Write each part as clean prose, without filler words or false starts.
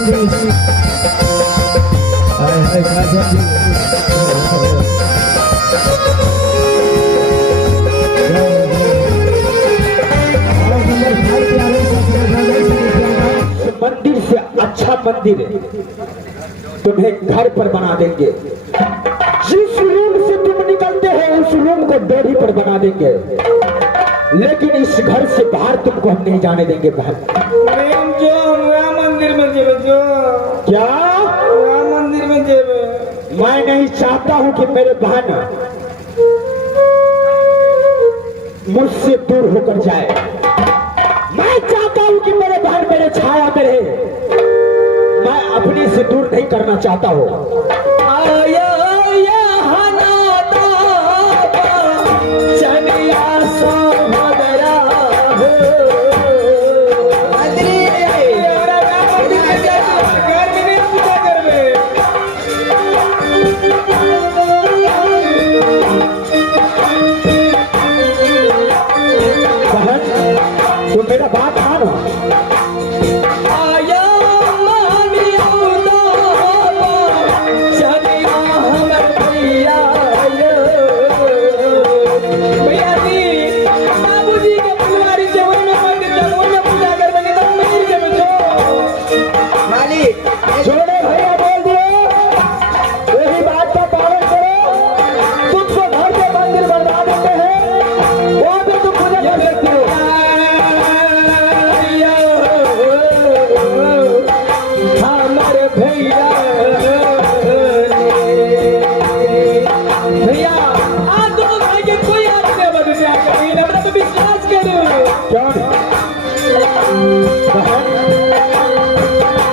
मंदिर से अच्छा मंदिर तुम्हें घर पर बना देंगे। जिस रूम से तुम निकलते हो उस रूम को डेयरी पर बना देंगे, लेकिन इस घर से बाहर तुमको हम नहीं जाने देंगे बहन। मंदिर में जेबे जो क्या मंदिर में जेबे? मैं नहीं चाहता हूं कि मेरे बहन मुझसे दूर होकर जाए। मैं चाहता हूं कि मेरे बहन मेरे छाया में रहे। मैं अपने से दूर नहीं करना चाहता हूं। तो मेरा बात मानो।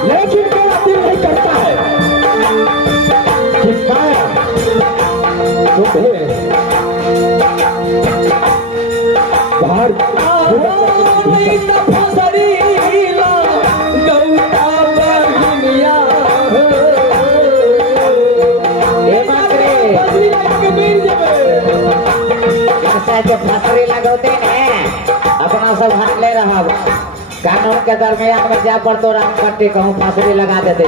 लेकिन मेरा दिल नहीं करता है कि मैं तुम्हें बाहर फांसरी लगौते हैं अपना सब हाथ ले रहा कानून के दरमियान में जा पर तो राम पट्टी कहूँ फांसरी लगा देते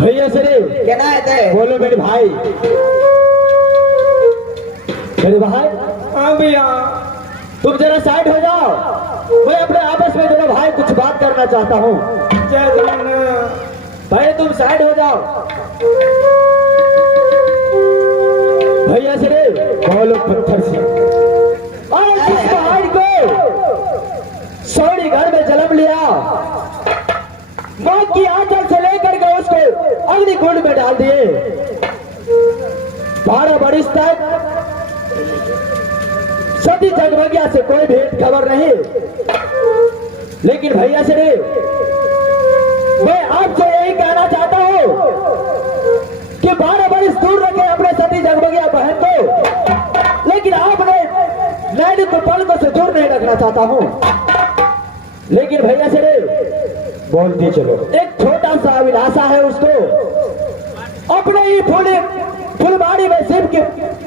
भैया सरे कहना है बोलो मेरे भाई। मेरे भाई हाँ भैया तुम जरा साइड हो जाओ। मैं अपने आपस में दोनों भाई कुछ बात करना चाहता हूँ। भाई तुम साइड हो जाओ। भैया सरे बोलो पत्थर से और जिस पहाड़ को सौड़ी घर में जन्म लिया मौत की आंचल से लेकर के उसको अग्निकुंड में डाल दिए। 12 बरिस तक सती जगमगिया से कोई भेद खबर नहीं। लेकिन भैया श्री मैं आपसे यही कहना चाहता हूं कि 12 बरिस दूर रखे अपने सती जगमगिया बहन को, लेकिन आपने नैनी को पलकों से दूर नहीं रखना चाहता हूं। लेकिन भैया श्री बोलते चलो एक छोटा सा अभिलाषा है उसको अपने ही फुलबाड़ी में शिव के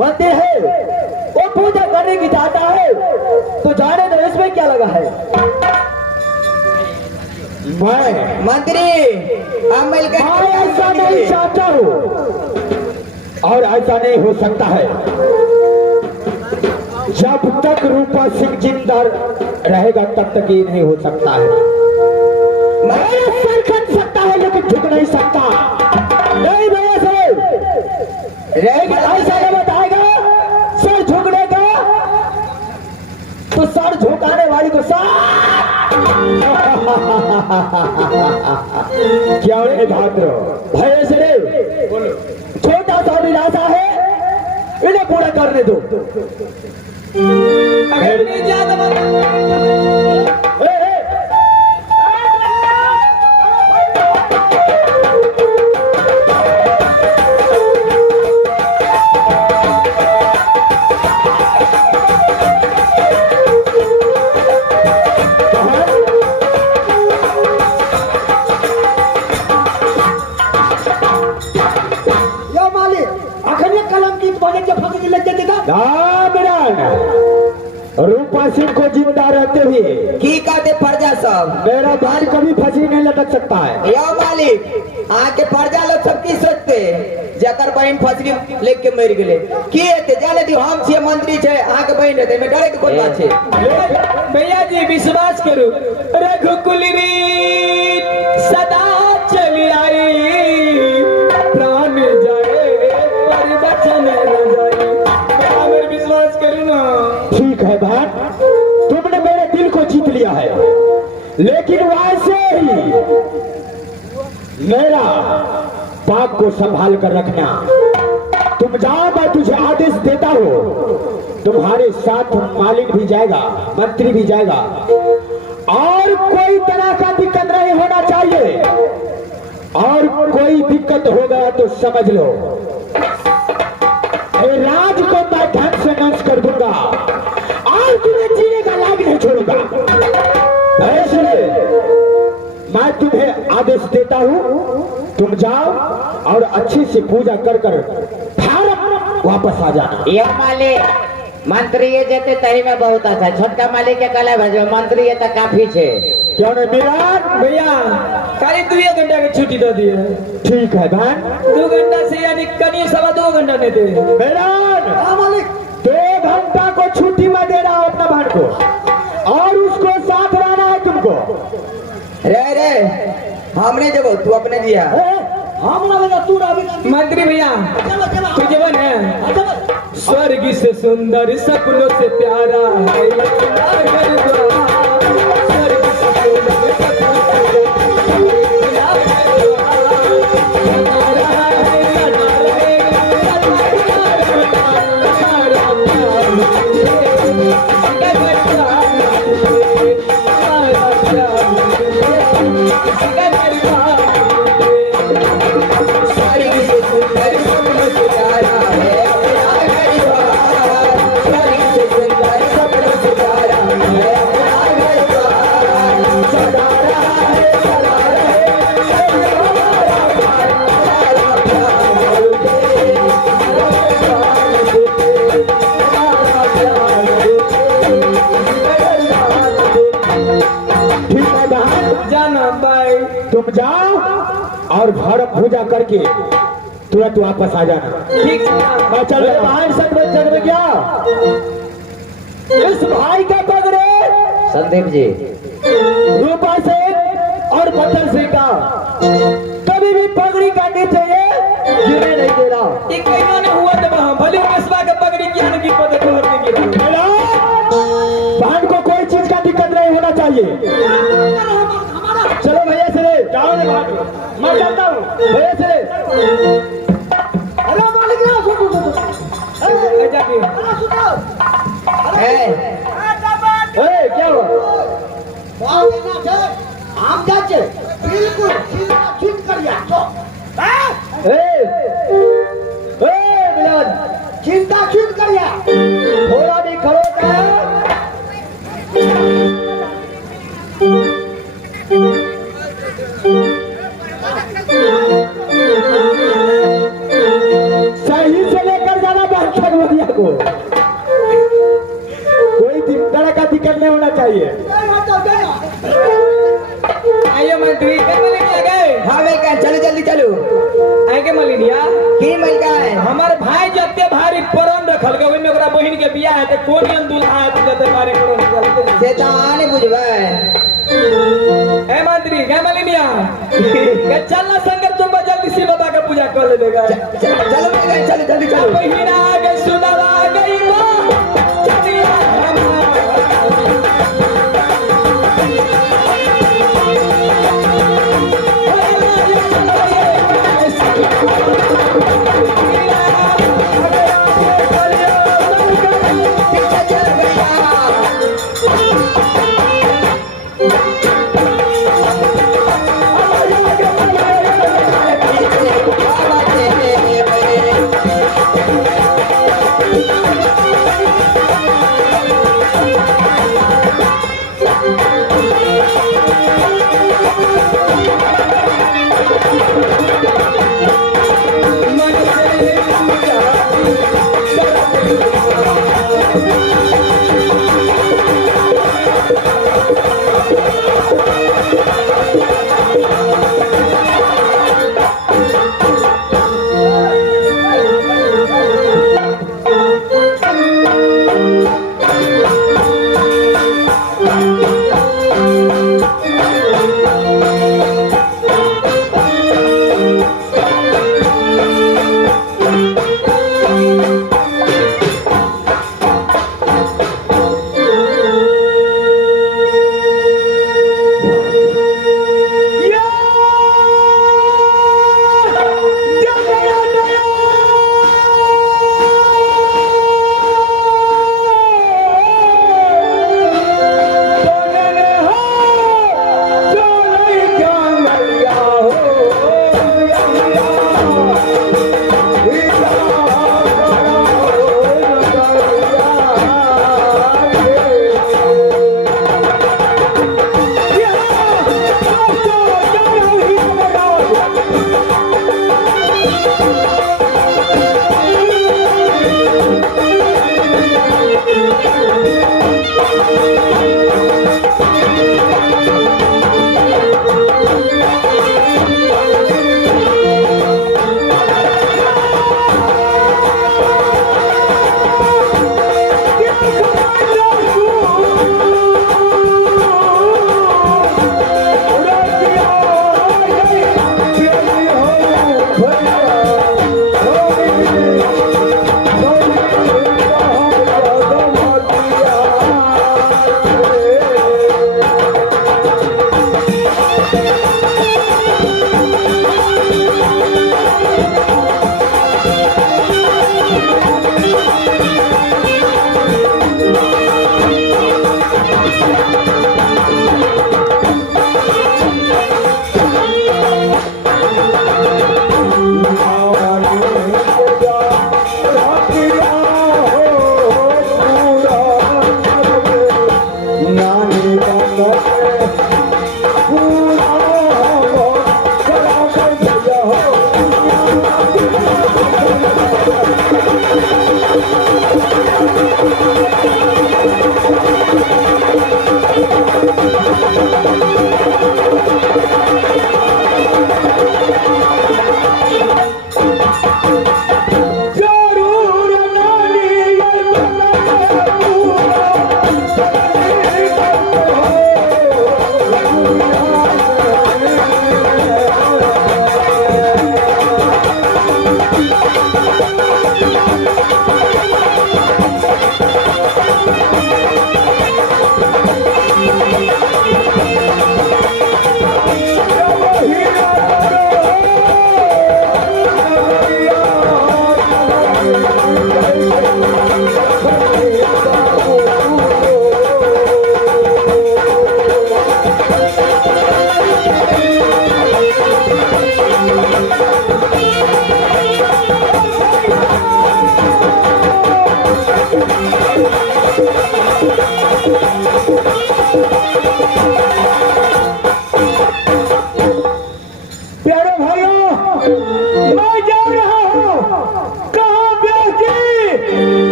मंदिर है वो पूजा करने की चाहता है तो जाने दो इसमें क्या लगा है। मैं मंत्री ऐसा नहीं चाहता हूँ और ऐसा नहीं हो सकता है। जब तक रूपा सिंह जिंदा रहेगा तब तक ये नहीं हो सकता है। सर खट सकता है लेकिन झुक नहीं सकता। नहीं भैया सर रहेगा ऐसा नहीं बताएगा सर झुकने का तो सर झुकाने वाली को सर क्या रे भाद्रो भय से रे छोटा सा निराशा है, इन्हें पूरा करने दो। अगर नहीं ज्यादा ए, ए, रूपा सिंह को जिंदा रहते हुए की कहते फर्जा सब मेरा भाई कभी फांसी नहीं लटक सकता है। यो मालिक आके फर्जा लोग सब की सोचते जकर बहन फसली लेके मर गेले की हेते जाने दी हम छे मंत्री छे आके बहन रहते में डरे के कोई बात छे। भैया जी विश्वास करो रघुकुल रीत सदा चली आई प्राण जाए पर वचन न जाए। मेरे विश्वास करो ना। ठीक है भाई, तुमने मेरे दिल को जीत लिया है, लेकिन वैसे ही मेरा पाप को संभाल कर रखना। तुम जाओ, मैं तुझे आदेश देता हूँ, तुम्हारे साथ मालिक भी जाएगा, मंत्री भी जाएगा, और कोई तरह का दिक्कत नहीं होना चाहिए। और कोई दिक्कत हो गया तो समझ लो राज को मैं ढंग से नष्ट कर दूंगा और तुम्हें जीने का लाभ नहीं छोड़ूंगा। ऐसे मैं तुम्हें आदेश देता हूँ, तुम जाओ और अच्छे से पूजा कर कर भारत वापस आ जाना। ये मालिक मंत्री ये जेते तही में बहुत अच्छा, छोटका मालिक के कला भेजो, मंत्री ये तो काफी छे। क्यों नहीं मेरा भैया खाली 2 घंटा की छुट्टी दे दिए। ठीक है बहन, 2 घंटा से यानी करीब 2.25 घंटा नहीं दे। मेरा मालिक 2 घंटा को छुट्टी में दे रहा हूँ अपना बहन को, और उसको साथ रहना है तुमको। रे हमने जब तू अपने दिया मंत्री भैया तू जब है स्वर्ग से सुंदर सपनों से प्यारा है स्वर्ग से सुंदर सपनों से तुम जाओ और घर पूजा करके तुरंत वापस आ जाना। ठीक मैं चल रहा भाई सब में क्या इस भाई का पगड़े संदीप जी रूपा से और पत्थर से का कभी भी पगड़ी काटनी चाहिए, गिरने नहीं दे रहा। एक महीना ने हुआ तो वहां भले मिसवा का पगड़ी की हन की पद को होने की बहन को कोई चीज का दिक्कत नहीं होना चाहिए। चलो भैया से जाओ ना भाई, मैं चलता हूँ भैया से। अरे मालिक ना क्या हुआ? आम जाचे बिल्कुल ठीक करिया तो चिंता ठीक करिया थोड़ा भी खड़ो का सही से लेकर जाना बाहर को, कोई तरह का दिक्कत नहीं होना चाहिए। आइए मंत्री के मलिनिया गए। हाँ मैं कह चलो जल्दी चलो। आए के मलिनिया की मिल का है हमारे भाई जत्ते भारी परन रखल गए में ओकरा बहिन के बियाह है त कोन जन दूल्हा है जत्ते भारी परन रखल से तो आने बुझबे। ए मंत्री के मलिनिया के चलना संगत तुम जल्दी से बाबा का पूजा कर ले देगा। चलो चलो जल्दी चलो। बहिन आ गई सुनवा गई मां चलिया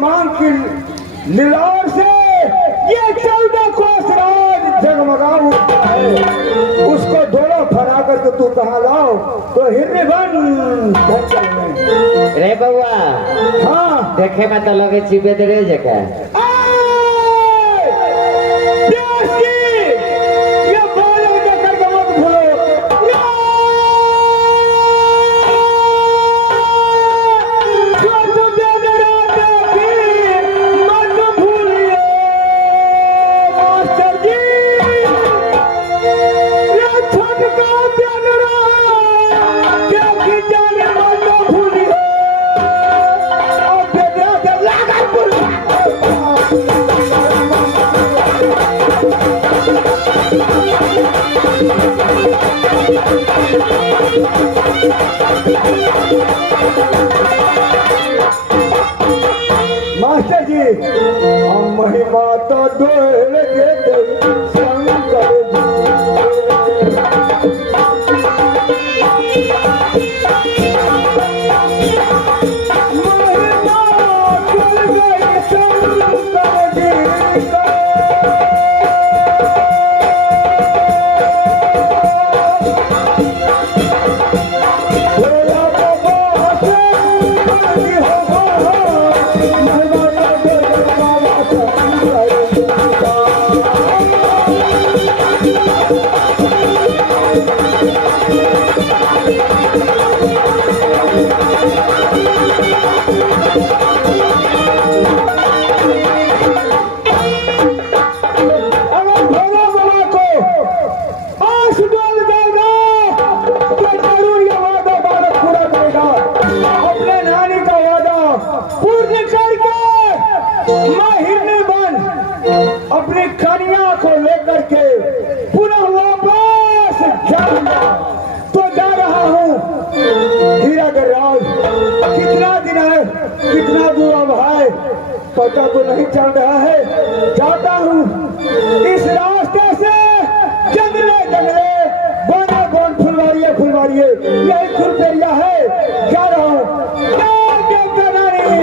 मांग की लीलार से ये 14 कोस राज जगमगा उठता है। उसको दोनों फरा करके तू कहाँ लाओ तो हिरने बन चल में। रे बउआ हाँ देखे में तो लगे चिपे दे रहे जगह ये बोलो के करके मत भूलो। जो तुम दिन रात की मत भूलिए मास्टर जी। ये छटका प्यारा क्या की जाने मत भूलिए। और बेदरा के लागा पुरवा मास्टर जी हम महिमा तो डोल देते शंकर जी। महिमा डोल गई शंकर जी का। बोला बाबा से बड़ी हो महिमा तो डोल बाबा शंकर जी का। अगर भोला बाबा को आंख डाल देगा तो जरूर ये वादा बालक पूरा करेगा। अपने नानी का वादा पूर्ण करके मैं हिरनी बन अपनी कन्या को लेकर के पुनः वापस जाऊंगा। तो जा रहा हूँ हीरागढ़ राज। कितना दिन है कितना दूर अब है पता तो नहीं चल रहा है। जाता हूँ इस रास्ते से जंगले जंगले बने बन फुलवारिये फुलवारिये यही खुरपेरिया है। जा रहा हूँ देवता रानी।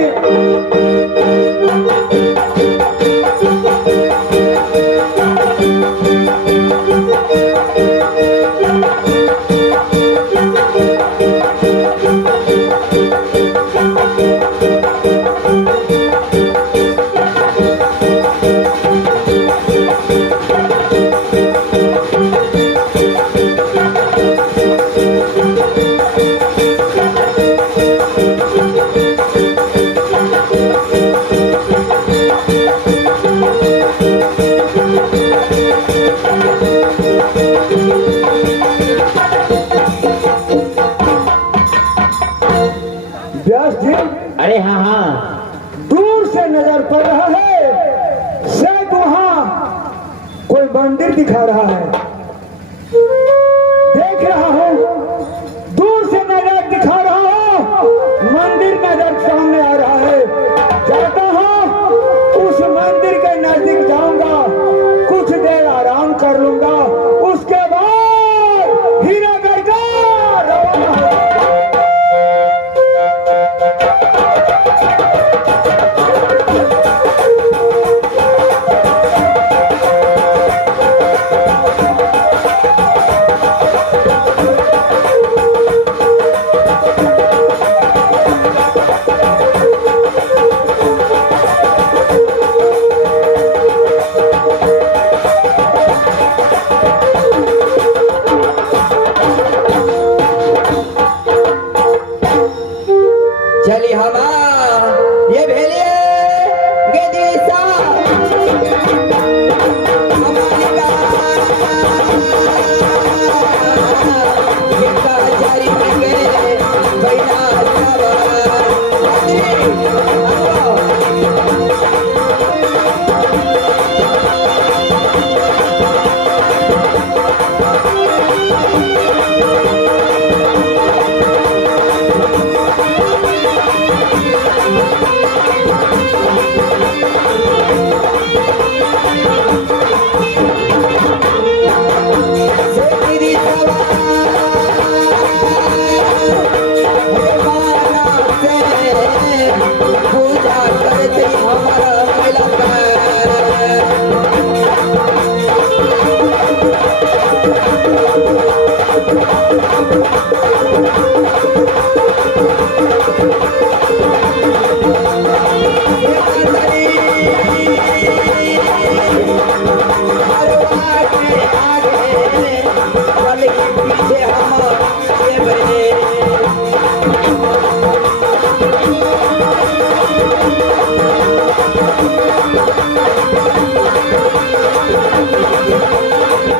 व्यास जी अरे हाँ हाँ दूर से नजर पड़ रहा है शायद वहाँ कोई मंदिर दिखा रहा है। देख रहा हूँ दूर से नजर दिखा रहा हूँ मंदिर नजर सामने आ रहा है। जाता हूँ उस मंदिर के नजदीक जाऊंगा कुछ देर आराम कर लूंगा उसके बाद हीरागढ़ का रवाना होगा। के आगे चल के पीछे हम ये बने